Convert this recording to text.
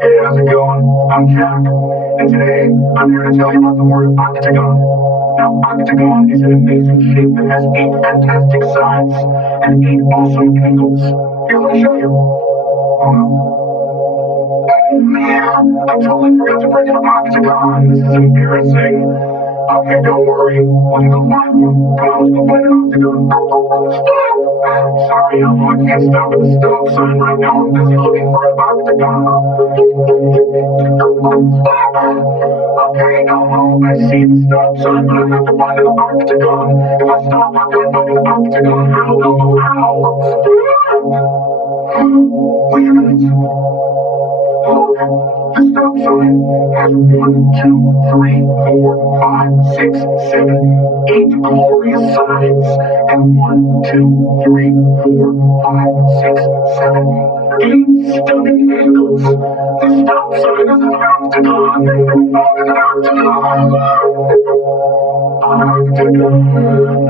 Hey, how's it going? I'm Jack, and today I'm here to tell you about the word octagon. Now, octagon is an amazing shape that has 8 fantastic sides and 8 awesome angles. Here, let me show you. Oh man, I totally forgot to bring an octagon. This is embarrassing. Okay, don't worry. We can go find one. Come on, let's go find an octagon. Stop! Sorry, I can't stop at the stop sign right now. I'm busy looking for an octagon. Okay, I see the stop sign, but I have to find an octagon. If I stop, how can I find an octagon? How? Wait a minute. The stop sign has 1, 2, 3, 4, 5, 6, 7, 8 glorious sides, and 1, 2, 3, 4, 5, 6, 7, 8 stunning angles. The stop sign is an octagon. I found an octagon. Octagon.